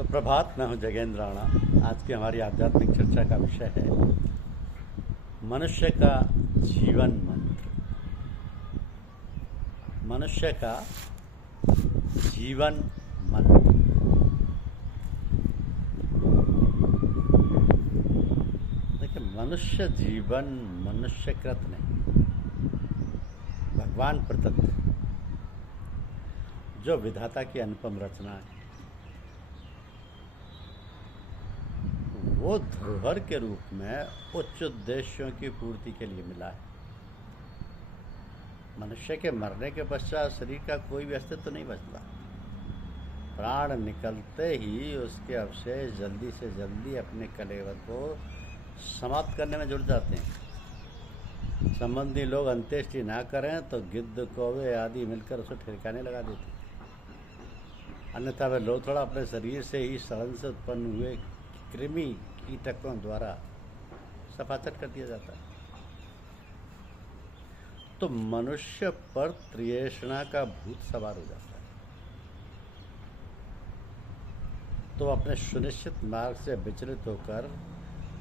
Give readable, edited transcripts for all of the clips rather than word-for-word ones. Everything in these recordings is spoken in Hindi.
सुप्रभात। मैं हूँ जगेंद्र राणा। आज की हमारी आध्यात्मिक चर्चा का विषय है मनुष्य का जीवन मंत्र। मनुष्य का जीवन मंत्र। देखिए, मनुष्य जीवन मनुष्यकृत नहीं, भगवान प्रदत्त जो विधाता की अनुपम रचना है, वो धरोहर के रूप में उच्च उद्देश्यों की पूर्ति के लिए मिला है। मनुष्य के मरने के पश्चात शरीर का कोई भी अस्तित्व नहीं बचता। प्राण निकलते ही उसके अवशेष जल्दी से जल्दी अपने कलेवर को समाप्त करने में जुट जाते हैं। संबंधी लोग अंत्येष्टि ना करें तो गिद्ध कौवे आदि मिलकर उसे ठिकाने लगा देते हैं। अन्यथा वे लोग थोड़ा अपने शरीर से ही सड़न से उत्पन्न हुए कृमि कीटकों द्वारा सफाचट कर दिया जाता है। तो मनुष्य पर तृष्णा का भूत सवार हो जाता है, तो अपने सुनिश्चित मार्ग से विचलित होकर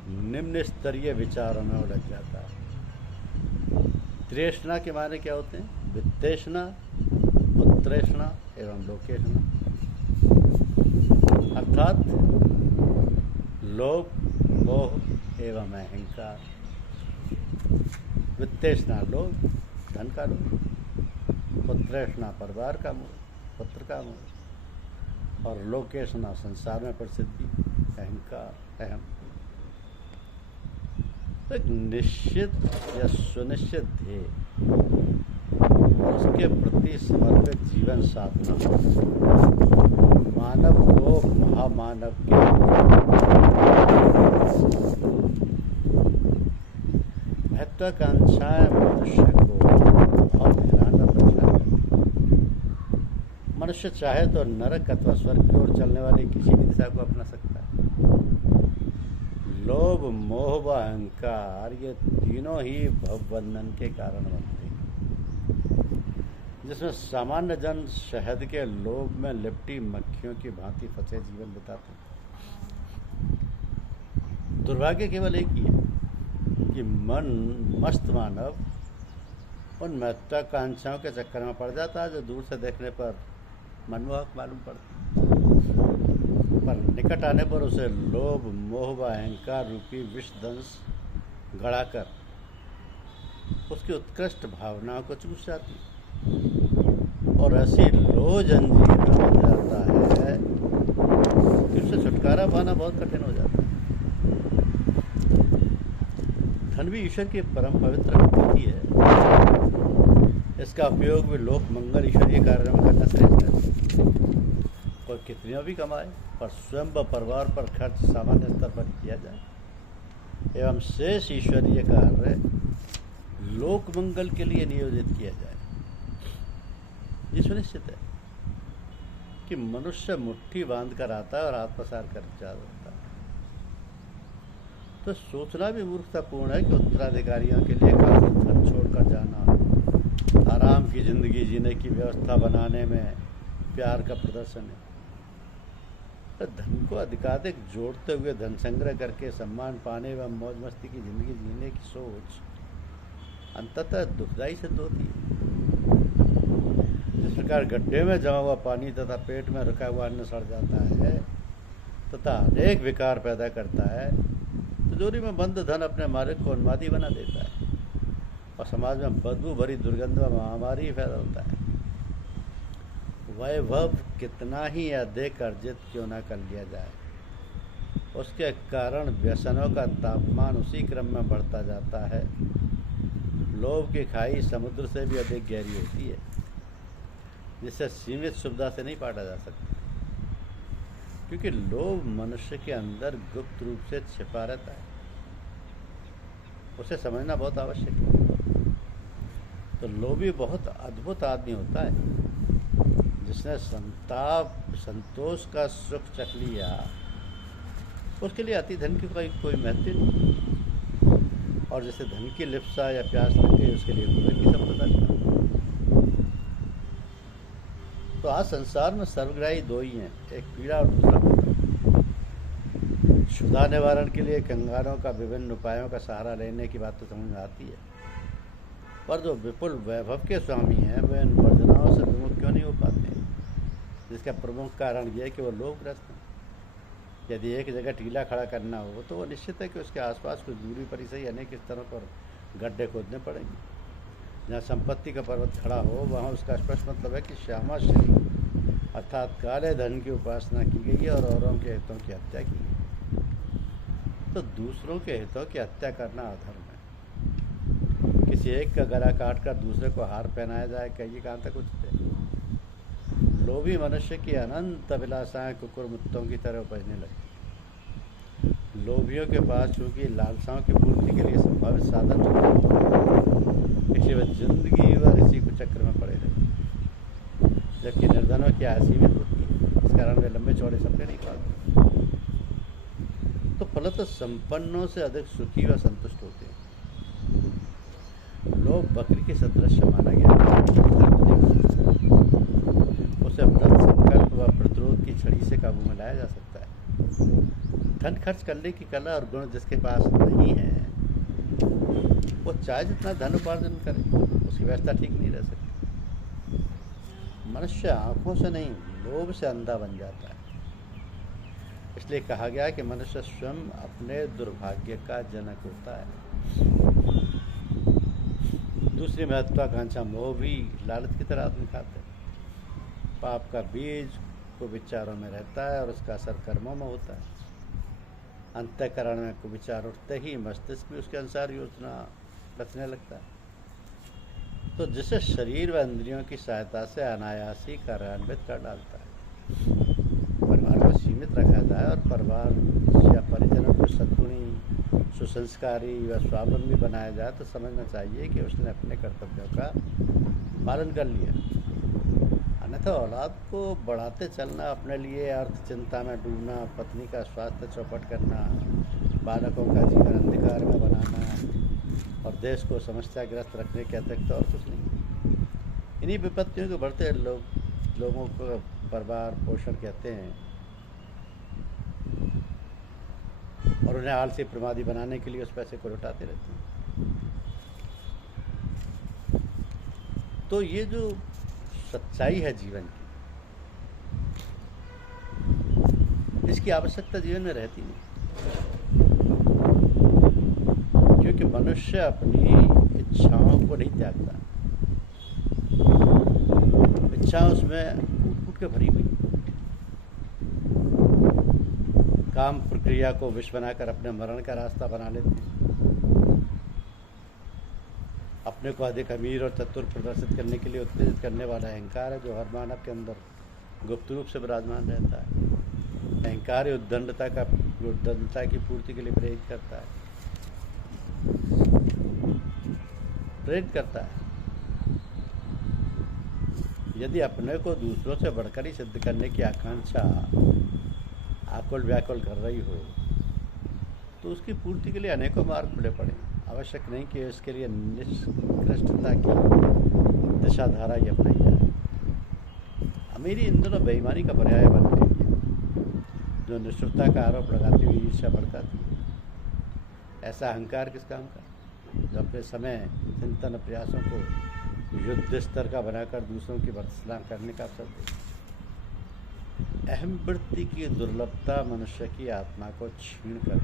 निम्न स्तरीय विचारों में उलझ जाता है। तृष्णा के माने क्या होते हैं? वित्तेष्णा, पुत्रेष्णा एवं लोकेष्णा, अर्थात लोभ, मोह एवं अहंकार। वित्तेष्णा लोभ, धन का लोभ, पुत्रेष्णा परिवार का मोह, पुत्र का मोह, और लोकेष्णा संसार में प्रसिद्धि, अहंकार, अहम। तो एक निश्चित या सुनिश्चित ध्येय, उसके प्रति समर्पित जीवन साधना मानव को महामानव के महत्वाकांक्षाएं मनुष्य को बहुत हैरान और परेशान करती। मनुष्य चाहे तो नरक अथवा स्वर्ग की ओर चलने वाली किसी भी दिशा को अपना सकता है। लोभ, मोह व अहंकार ये तीनों ही भवबंधन के कारण बनते हैं, जिसमें सामान्य जन शहद के लोभ में लिपटी मक्खियों की भांति फंसे जीवन बिताते हैं। दुर्भाग्य केवल एक ही है कि मस्त मानव उन महत्वाकांक्षाओं के चक्कर में पड़ जाता है जो दूर से देखने पर मनमोहक मालूम पड़ती, पर निकट आने पर उसे लोभ, मोह व अहंकार रूपी विषदंश गड़ाकर उसकी उत्कृष्ट भावनाओं को चूस जाती और ऐसी लोह जंजीर में बंध जाता है कि उससे छुटकारा पाना बहुत कठिन हो जाता है। धन भी ईश्वर की परम पवित्र विभूति है। इसका उपयोग भी लोक मंगल ईश्वरीय कार्यों में करना श्रेष्ठ है। कोई कितनियों भी कमाए, पर स्वयं व परिवार पर खर्च सामान्य स्तर पर किया जाए एवं शेष ईश्वरीय कार्य लोक मंगल के लिए नियोजित किया जाए। ये सुनिश्चित है कि मनुष्य मुट्ठी बांध कर आता है और आत्मसार कर जा होता है। तो सोचना भी मूर्खतापूर्ण है कि उत्तराधिकारियों के लिए काफी धन छोड़कर जाना आराम की जिंदगी जीने की व्यवस्था बनाने में प्यार का प्रदर्शन है। तो धन को अधिकाधिक जोड़ते हुए धन संग्रह करके सम्मान पाने व मौज मस्ती की जिंदगी जीने की सोच अंततः दुखदायी सिद्ध होती है। जिस प्रकार गड्ढे में जमा हुआ पानी तथा पेट में रखा हुआ अन्न सड़ जाता है तथा अनेक विकार पैदा करता है, तिजोरी में बंद धन अपने मालिक को उन्मादी बना देता है और समाज में बदबू भरी दुर्गंध व महामारी पैदा होता है। वैभव कितना ही अधिक अर्जित क्यों न कर लिया जाए, उसके कारण व्यसनों का तापमान उसी क्रम में बढ़ता जाता है। लोभ की खाई समुद्र से भी अधिक गहरी होती है, जिसे सीमित सुविधा से नहीं पाटा जा सकता, क्योंकि लोभ मनुष्य के अंदर गुप्त रूप से छिपा रहता है। उसे समझना बहुत आवश्यक है। तो लोभी बहुत अद्भुत आदमी होता है जिसने संतोष का सुख चख लिया, उसके लिए अति धन की कोई महत्व नहीं, और जैसे धन की लिप्सा या प्यास लग गई उसके लिए कुबेर की संपदा नहीं। तो आज संसार में सर्वग्राही दो ही हैं, एक पीड़ा और दूसरा पतन। क्षुधा निवारण के लिए कंगालों का विभिन्न उपायों का सहारा लेने की बात तो समझ में आती है, पर जो विपुल वैभव के स्वामी हैं वे इन वर्जनाओं से विमुख क्यों नहीं हो पाते, जिसका प्रमुख कारण यह है कि वो लोभग्रस्त हैं। यदि एक जगह टीला खड़ा करना हो तो वो निश्चित है कि उसके आसपास कुछ दूरी पर ही सही अनेक स्तरों पर गड्ढे खोदने पड़ेंगे। जहाँ संपत्ति का पर्वत खड़ा हो वहाँ उसका स्पष्ट मतलब है कि श्यामा श्री अर्थात काले धन की उपासना की गई है और औरों के हितों की हत्या की गई। तो दूसरों के हितों की हत्या करना अधर्म है। किसी एक का गला काट कर दूसरे को हार पहनाया जाए, कहिए कहाँ तक उचित है। लोभी मनुष्य की अनंत अभिलाषाएं कुकुरमुत्तों की तरह उपजने लगती। लोभियों के पास चूंकि लालसाओं की पूर्ति के लिए संभावित साधन नहीं है, इसलिए वह जिंदगी भर इसी को चक्र में पड़े रहते, जबकि निर्धनों की आय सीमित होती है। इस कारण वे लंबे चौड़े सपने नहीं पाते, तो फलतः संपन्नों से अधिक सुखी व संतुष्ट होते हैं। लोभ बकरी के सदृश माना गया, उसे व्रत संकल्प व प्रतिरोध की छड़ी से काबू में लाया जा सकता है। धन खर्च करने की कला और गुण जिसके पास नहीं है, वो चाहे जितना धन उपार्जन करे उसकी व्यवस्था ठीक नहीं रह सकती। मनुष्य आंखों से नहीं लोभ से अंधा बन जाता है। इसलिए कहा गया कि मनुष्य स्वयं अपने दुर्भाग्य का जनक होता है। दूसरी महत्वाकांक्षा मोह भी लालच की तरह आदमी खाता है। पाप का बीज को विचारों में रहता है और उसका असर कर्मों में होता है। अंतःकरण में कुविचार उठते ही मस्तिष्क भी उसके अनुसार योजना रचने लगता है, तो जिसे शरीर व इंद्रियों की सहायता से अनायास ही कार्यान्वित कर डालता है। परिवार को सीमित रखा जाए और परिवार या परिजनों को सद्गुणी, सुसंस्कारी व स्वावलंबी बनाया जाए तो समझना चाहिए कि उसने अपने कर्तव्यों का पालन कर लिया। अन्यथा औलाद को बढ़ाते चलना, अपने लिए अर्थ चिंता में डूबना, पत्नी का स्वास्थ्य चौपट करना, बालकों का जीवन अंधकार में बनाना और देश को समस्याग्रस्त रखने के अतिरिक्त और कुछ नहीं। इन्हीं विपत्तियों के बढ़ते लोगों को परिवार पोषण कहते हैं और उन्हें आलसी प्रमादी बनाने के लिए उस पैसे को लुटाते रहते हैं। तो ये जो सच्चाई है जीवन की, इसकी आवश्यकता जीवन में रहती नहीं, क्योंकि मनुष्य अपनी इच्छाओं को नहीं त्यागता। इच्छा उसमें कूट कूट के भरी हुई, काम प्रक्रिया को विष बनाकर अपने मरण का रास्ता बना लेते हैं। अपने को अधिक अमीर और चतुर प्रदर्शित करने के लिए उत्तेजित करने वाला अहंकार है जो हर मानव के अंदर गुप्त रूप से विराजमान रहता है। अहंकार उद्दंडता की पूर्ति के लिए प्रेरित करता है। यदि अपने को दूसरों से बढ़कर ही सिद्ध करने की आकांक्षा आकुल व्याकुल कर रही हो तो उसकी पूर्ति के लिए अनेकों मार्ग खुले पड़े। आवश्यक नहीं कि इसके लिए निष्कृष्टता की दिशाधारा ही अपनाई जाए। अमीरी इन दोनों बेईमानी का पर्याय बन गई है, जो निष्ठुरता का आरोप लगाती हुई ईर्ष्या भड़काती है। ऐसा अहंकार किस काम का, जो अपने समय चिंतन प्रयासों को युद्ध स्तर का बनाकर दूसरों की वर्चस्व करने का अवसर दे। अहम वृत्ति की दुर्लभता मनुष्य की आत्मा को छीण कर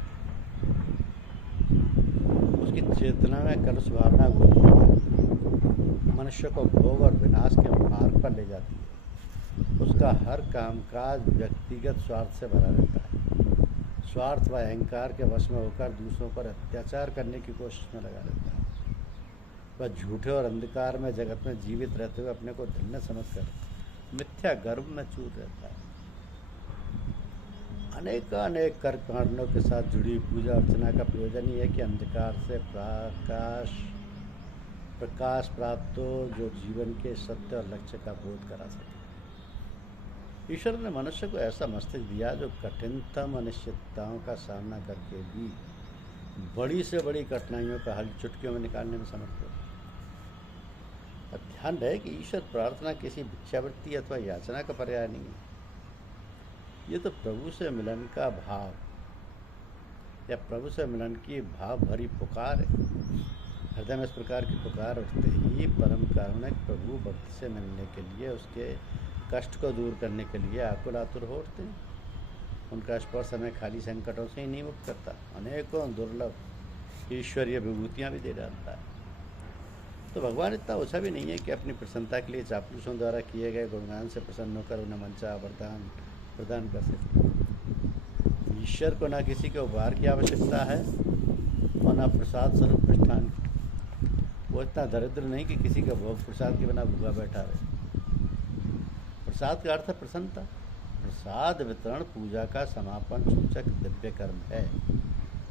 उसकी चेतना में कलुष भावना मनुष्य को भोग और विनाश के मार्ग पर ले जाती है। उसका हर कामकाज व्यक्तिगत स्वार्थ से भरा रहता है। स्वार्थ व अहंकार के वश में होकर दूसरों पर अत्याचार करने की कोशिश में लगा रहता है। वह झूठे और अंधकार में जगत में जीवित रहते हुए अपने को धन्य समझकर मिथ्या गर्भ में चूर रहता है। अनेक कर्मकांडों के साथ जुड़ी पूजा अर्चना का प्रयोजन ही है कि अंधकार से प्रकाश प्राप्त हो, जो जीवन के सत्य और लक्ष्य का बोध करा सके। ईश्वर ने मनुष्य को ऐसा मस्तिष्क दिया जो कठिनतम अनिश्चितताओं का सामना करके भी बड़ी से बड़ी कठिनाइयों का हल चुटकियों में निकालने में समर्थ हो। अब ध्यान रहे कि ईश्वर प्रार्थना किसी भिक्षावृत्ति अथवा याचना का पर्याय नहीं है। ये तो प्रभु से मिलन का भाव या प्रभु से मिलन की भाव भरी पुकार है। हृदय में इस प्रकार की पुकार उठते ही परम कारुणिक प्रभु भक्त से मिलने के लिए, उसके कष्ट को दूर करने के लिए आकुल आतुर हो उठते हैं। उनका स्पर्श हमें खाली संकटों से ही नहीं मुक्त करता, अनेकों दुर्लभ ईश्वरीय विभूतियाँ भी दे डालता है। तो भगवान इतना ओछा भी नहीं है कि अपनी प्रसन्नता के लिए चापलूसों द्वारा किए गए गुणगान से प्रसन्न होकर उन्हें मनचा वरदान प्रदान कर सके। ईश्वर को न किसी के उपहार की आवश्यकता है और न प्रसाद स्वरूप मिष्ठान की। वो इतना दरिद्र नहीं कि किसी का भोग प्रसाद के बिना भूखा बैठा रहे। प्रसाद का अर्थ है प्रसन्नता। प्रसाद वितरण पूजा का समापन सूचक दिव्य कर्म है।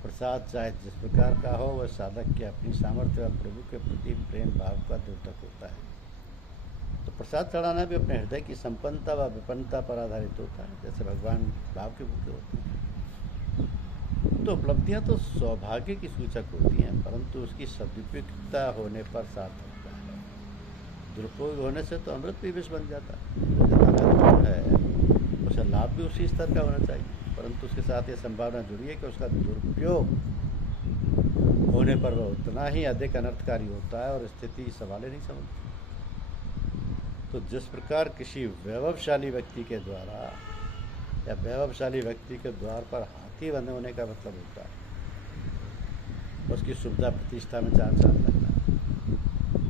प्रसाद चाहे जिस प्रकार का हो, वह साधक के अपनी सामर्थ्य व प्रभु के प्रति प्रेम भाव का द्योतक होता है। तो प्रसाद चढ़ाना भी अपने हृदय की संपन्नता व विपन्नता पर आधारित होता है, जैसे भगवान भाव के भूखे होते हैं। तो उपलब्धियां तो सौभाग्य की सूचक होती हैं, परंतु उसकी सदुपयुक्तता होने पर सार्थक होता है। दुरुपयोग होने से तो अमृत भी विष बन जाता है। उसे लाभ भी उसी स्तर का होना चाहिए, परंतु उसके साथ ये संभावना जुड़ी है कि उसका दुरुपयोग होने पर वह उतना ही अधिक अनर्थकारी होता है और स्थिति सवाल ही नहीं समझती। तो जिस प्रकार किसी वैभवशाली व्यक्ति के द्वारा या वैभवशाली व्यक्ति के द्वार पर हाथी बंधे होने का मतलब होता है उसकी सुविधा प्रतिष्ठा में 4 चांद लगना।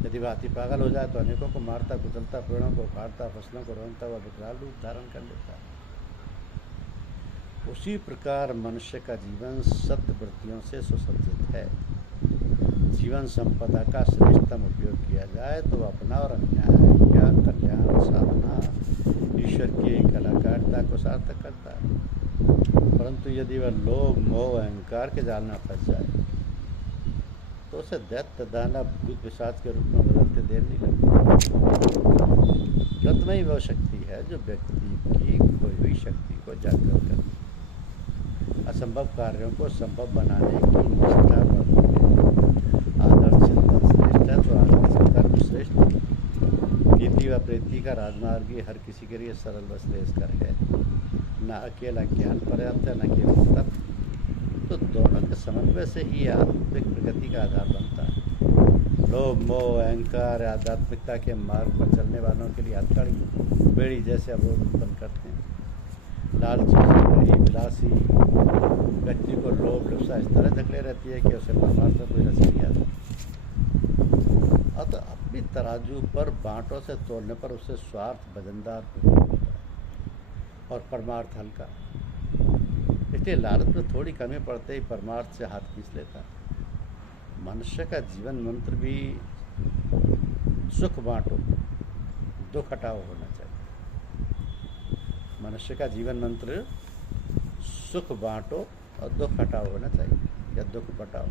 यदि वह हाथी पागल हो जाए तो अनेकों को मारता, कुचलता, पेड़ों को उखाड़ता, फसलों को रोनता हुआ विकराल रूप धारण कर लेता है। उसी प्रकार मनुष्य का जीवन सत्वृत्तियों से सुसज्जित है। जीवन संपदा का श्रेष्ठतम उपयोग किया जाए तो अपना और अन्याय या कल्याण साधना ईश्वर की कलाकारिता को सार्थक करता है। परंतु यदि वह लोभ, मोह, अहंकार के जाल में फंस जाए तो उसे दैत्य, दानव, भूत, पिशाच के रूप में बदलते देर नहीं लगती। प्रथम ही वह शक्ति है जो व्यक्ति की खोई हुई शक्ति को जागृत करती है, असंभव कार्यों को संभव बनाने की निष्ठा बढ़ती है। आदर्श चिंतन श्रेष्ठ है तो आदर्श कर्म श्रेष्ठ। नीति व प्रीति का राजमार्ग हर किसी के लिए सरल व श्रेयस्कर है। न अकेला ज्ञान पर्याप्त है, न केवल तप। तो दोनों के समन्वय से ही आध्यात्मिक प्रगति का आधार बनता है। लोभ, मोह, अहंकार आध्यात्मिकता के मार्ग पर चलने वालों के लिए हथकड़ी, बेड़ी जैसे अवरोध उत्पन्न करते हैं। लालची, विलासी व्यक्ति को लोभ, लिप्सा इस तरह धकेले रहती है कि उसे परमार्थ में कोई रस नहीं आता। अतः अपनी तराजू पर बांटों से तोड़ने पर उससे स्वार्थ वजनदार होता है और परमार्थ हल्का। इसलिए लालच में थोड़ी कमी पड़ते ही परमार्थ से हाथ खींच लेता है। मनुष्य का जीवन मंत्र भी सुख बांटो, दुख हटाओ होना चाहिए। मनुष्य का जीवन मंत्र सुख बांटो और दुख हटाओ होना चाहिए, या दुख बटाओ।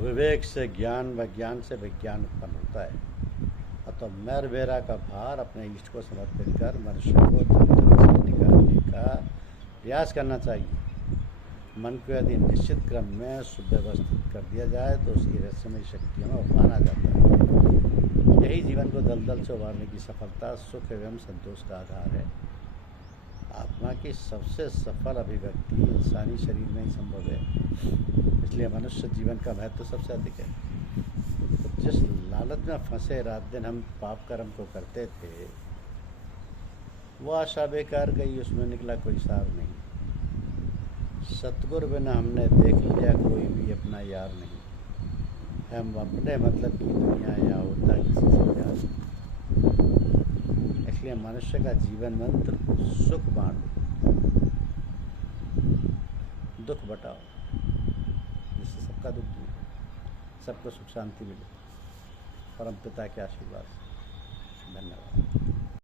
विवेक से ज्ञान व ज्ञान से विज्ञान उत्पन्न होता है। अतः मैर बेरा का भार अपने इष्ट को समर्पित कर मनुष्य को धन से निकालने का प्रयास करना चाहिए। मन को यदि निश्चित क्रम में सुव्यवस्थित कर दिया जाए तो उसकी रहस्यमय शक्तियों में उफान आ जाता है। यही जीवन को दलदल से उबारने की सफलता, सुख एवं संतोष का आधार है। आत्मा की सबसे सफल अभिव्यक्ति इंसानी शरीर में ही संभव है। इसलिए मनुष्य जीवन का महत्व सबसे अधिक है। तो जिस लालच में फंसे रात दिन हम पाप कर्म को करते थे, वो आशा बेकार गई, उसमें निकला कोई सार नहीं। सतगुरु बिना हमने देख लिया कोई भी अपना यार नहीं। हम अपने मतलब की दुनिया या होता किसी से प्यार नहीं। इसलिए मनुष्य का जीवन मंत्र सुख बांटो, दुख बटाओ, जिससे सबका दुख दूर हो, सबको सुख शांति मिले। परम पिता के आशीर्वाद से। धन्यवाद।